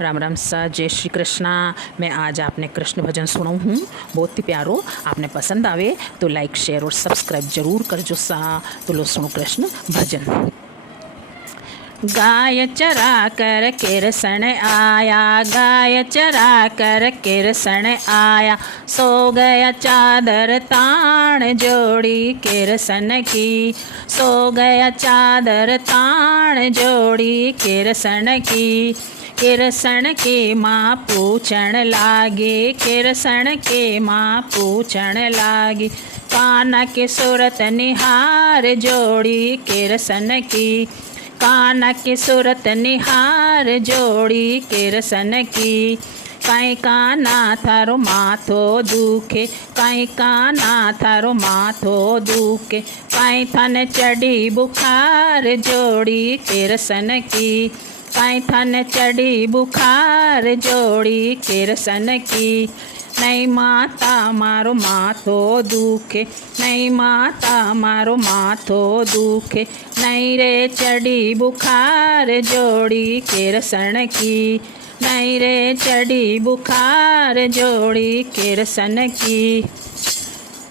राम राम सा, जय श्री कृष्णा। मैं आज आपने कृष्ण भजन सुनाऊँ हूँ, बहुत ही प्यारो। आपने पसंद आवे तो लाइक शेयर और सब्सक्राइब जरूर करजो सा। तो लो सुनो कृष्ण भजन। गाय चरा कर किरसन आया, गाय चरा कर किरसन आया, सो गया चादर ताण जोड़ी किरसन की, सो गया चादर ताण जोड़ी किरसन की। किरसन की माँ पूछण लागी, किरसन की माँ पूछण लागी, कान्हा की सूरत निहार जोड़ी किरसन की, कान्हा की सूरत निहार जोड़ी किरसन की। काई कान्हा थारो माथो दुखे, काई कान्हा थारो माथो दुखे, काई थन चढ़ी बुखार जोड़ी किरसन की, काई थन चढ़ी बुखार जोड़ी किरसन की। नहीं माता मारो माथो दुखे, नहीं माता मारो माथो दुखे, नहीं रे चढ़ी बुखार जोड़ी किरसन की, नहीं रे चढ़ी बुखार जोड़ी किरसन की।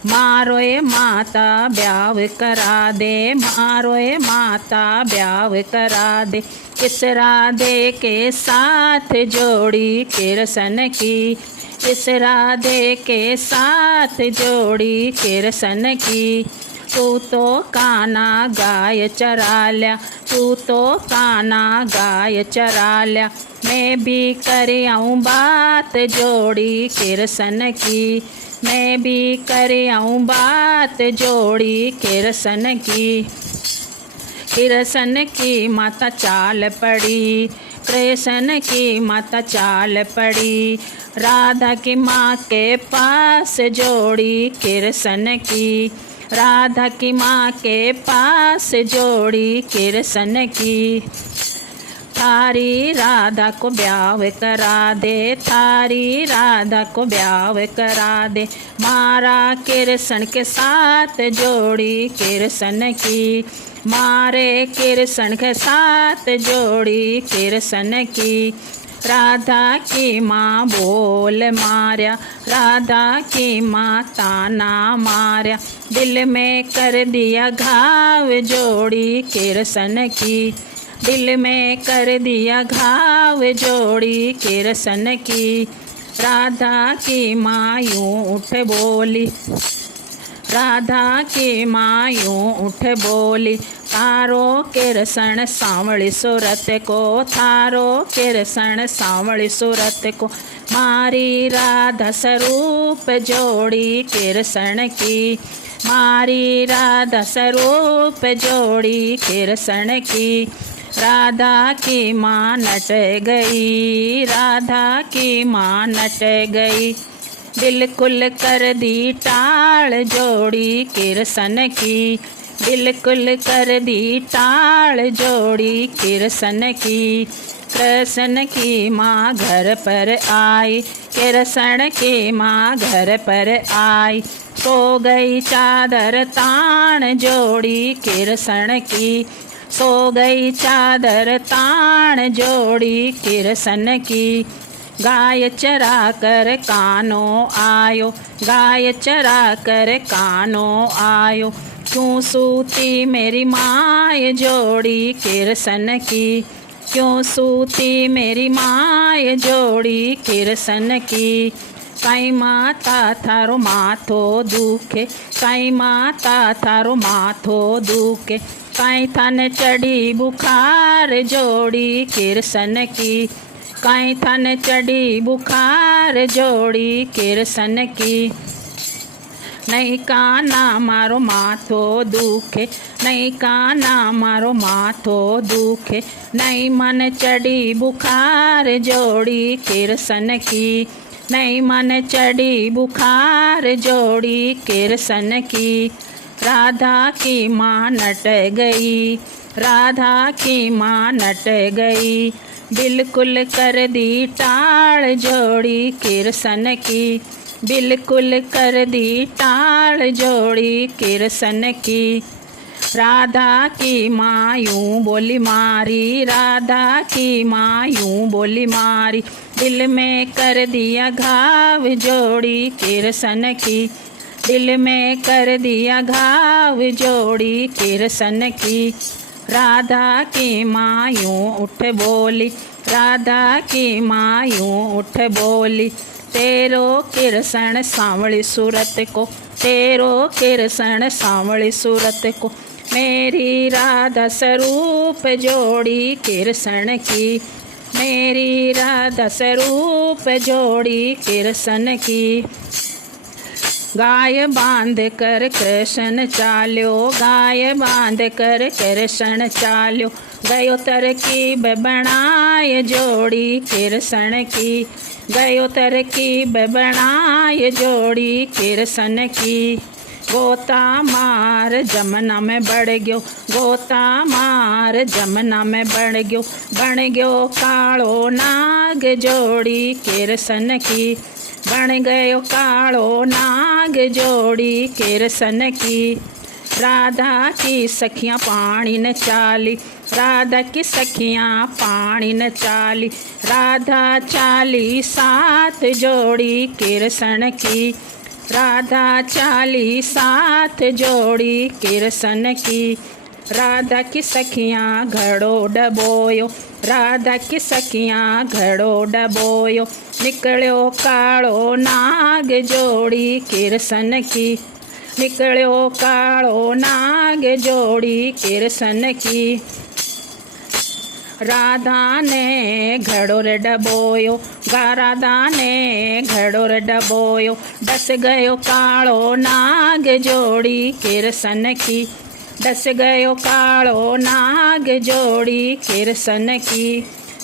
मारो ए माता ब्याह करा दे, मारो ए माता ब्याह करा दे, किस राधे के साथ जोड़ी किरसन की, इस राधे के साथ जोड़ी किरसन की। तू तो कान्हा गाय चरा लिया, तू तो कान्हा गाय चरा लिया, मैं भी कर आऊँ बात जोड़ी किरसन की, मैं भी कर आऊँ बात जोड़ी किरसन की। किरसन की माता चाल पड़ी, कृष्ण की माता चाल पड़ी, राधा की माँ के पास जोड़ी किरसन की, राधा की माँ के पास जोड़ी किरसन की। थारी राधा को ब्याह करा दे, थारी राधा को ब्याह करा दे, मारा किरसन के साथ जोड़ी किरसन की, मारे किरसन के साथ जोड़ी किरसन की। राधा की माँ बोल मार्या, राधा की माँ ताना मार्या, दिल में कर दिया घाव जोड़ी किरसन की, दिल में कर दिया घाव जोड़ी किरसन की। राधा की माँ यूँ उठ बोली, राधा की माँ यूँ उठ बोली, थारो किरसन सांवली सूरत को, थारो किरसन सांवली सूरत को, मारी राधा स्वरूप जोड़ी किरसन की, मारी राधा स्वरूप जोड़ी किरसन की। राधा की माँ नट गई, राधा की माँ नट गई, बिल्कुल कर दी टाल जोड़ी किरसन की, बिल्कुल कर दी टाल जोड़ी किरसन की। कृष्ण की माँ घर पर आई, किरसन की माँ घर पर आई, सो गई चादर तान जोड़ी किरसन की, सो गई चादर तान जोड़ी किरसन की। गाय चरा कर कानो आयो, गाय चरा कर कानो आयो, क्यों सूती मेरी माय जोड़ी किरसन की, क्यों सूती मेरी माय जोड़ी किरसन की। काई माता थारो माथो दुखे, काई माता थारो माथो दुखे, काई थन चढ़ी बुखार जोड़ी किरसन की, काई थन चढ़ी बुखार जोड़ी किरसन की। नहीं कान्हा मारो माथो दुखे, नहीं कान्हा मारो माथो दुखे, नहीं मन चढ़ी बुखार जोड़ी किरसन की, नहीं मन चढ़ी बुखार जोड़ी किरसन की। राधा की माँ नट गई, राधा की माँ नट गई, बिल्कुल कर दी टाल जोड़ी किरसन की, बिल्कुल कर दी टाल जोड़ी किरसन की। राधा की माँ यूं बोली मारी, राधा की माँ यूं बोली मारी, दिल में कर दिया घाव जोड़ी किरसन की, दिल में कर दिया घाव जोड़ी किरसन की। राधा की माँ यूं उठ बोली, राधा की माँ यूं उठ बोली, तेरो किरसन सांवली सूरत को, तेरो किरसन सांवली सूरत को, मेरी राधा स्वरूप जोड़ी किरसन की, मेरी राधा स्वरूप जोड़ी किरसन की। गाय बांध कर कृष्ण चाल्यो, गाय बांध कर कृष्ण चाल्यो, गयो तरकीब बनाए जोड़ी किरसन की, गयो तरकीब बनाए जोड़ी किरसन की। गोता मार जमुना में बढ़ गयो, गोता मार जमुना में बढ़ गयो, बन गयो कालो नाग जोड़ी किरसन की, बन गयो कालो नाग जोड़ी किरसन की। राधा की सखियाँ पानी न चाली, राधा की सखियाँ पानी न चाली, राधा चाली साथ जोड़ी किरसन की, राधा चाली साथ जोड़ी किरसन की। राधा की सखियाँ घड़ो डबोयो, राधा की सखियाँ घड़ो डबोयो, निकल्यो कालो नाग जोड़ी किरसन की, निकल्यो कालो नाग जोड़ी किरसन की। राधा ने घड़ो रे डबोयो, राधा ने घड़ो रे डबोयो, डस गयो कालो नाग जोड़ी किरसन की, डस गयो कालो नाग जोड़ी किरसन की।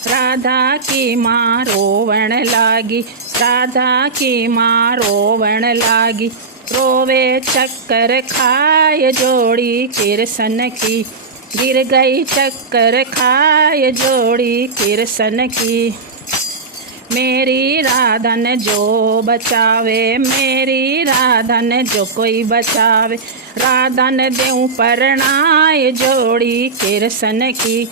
राधा की माँ रोवण लागी, राधा की माँ रोवण लागी, रोवे चक्कर खाए जोड़ी किरसन की, गिर गई चक्कर खाए जोड़ी किरसन की। मेरी राधन जो बचावे, मेरी राधन जो कोई बचावे, राधन देऊं परणाए जोड़ी किरसन की,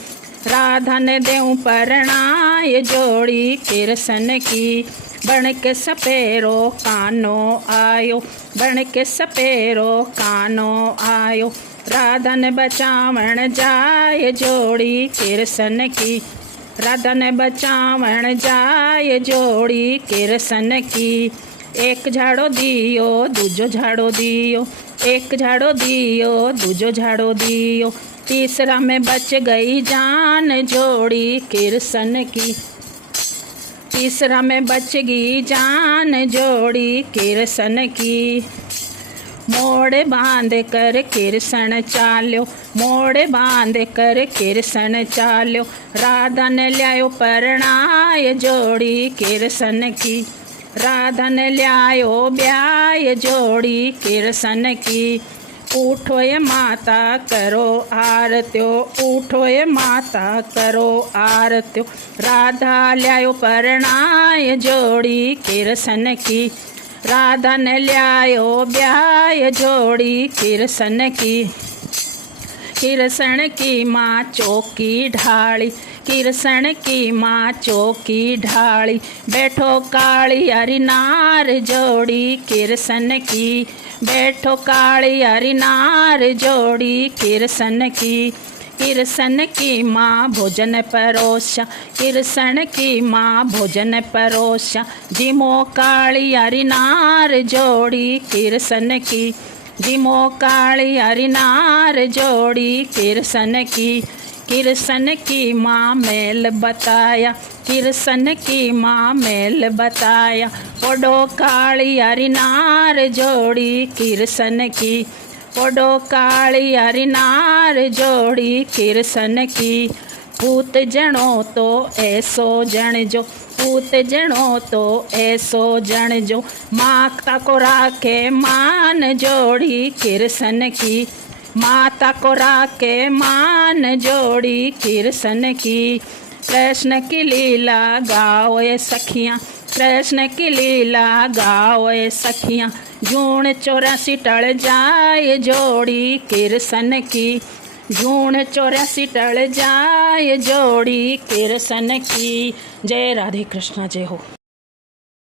राधन देऊं परणाए जोड़ी किरसन की। बन के सपेरो कानो आयो, बन के सपेरो कानो आयो, राधन बचावण जाए जोड़ी किरसन की, राधन बचावण जाए जोड़ी किरसन की। एक झाड़ो दियो दूजो झाड़ो दियो, एक झाड़ो दियो दूजो झाड़ो दियो, तीसरा में बच गई जान जोड़ी किरसन की, तीसरा में बच गई जान जोड़ी किरसन की। मोड़ बांध कर किरसन चाल्यो, मोड़ बांध कर किरसन चाल्यो, राधा ने ल्यायो परणाय जोड़ी किरसन की, राधा ने ल्यायो ब्याय जोड़ी किरसन की। उठो ये माता करो आरत्यो, उठो ये माता करो आरत्यो, राधा ल्यायो परणाय जोड़ी किरसन की, राधा ने ल्यायो ब्याय जोड़ी किरसन की। किरसन की माँ चौकी ढाली, किरसन की माँ चौकी ढाली, बैठो काली हरी नार जोड़ी किरसन की, बैठो काली हरी नार जोड़ी किरसन की। किरसन की माँ भोजन परोसा, किरसन की माँ भोजन परोसा, जिमो काली हरी नार जोड़ी किरसन की, जिमो काली हरी नार जोड़ी किरसन की। किरसन की माँ मेल बताया, किरसन की माँ मेल बताया, ओडो काली हरी नार जोड़ी किरसन की, ओडो काली हरी नार जोड़ी किरसन की। पूत जणो तो ऐसो जण जो, पूत जणो तो ऐसो जण जो, माता को राखे मान जोड़ी किरसन की, माता को राखे मान जोड़ी किरसन की। कृष्ण की लीला गाओ ये सखियाँ, कृष्ण की लीला गावे सखियाँ, जून 84 टल जाए जोड़ी कृष्ण की, जून 84 टल जाए जोड़ी कृष्ण की। जय राधे कृष्ण, जय हो।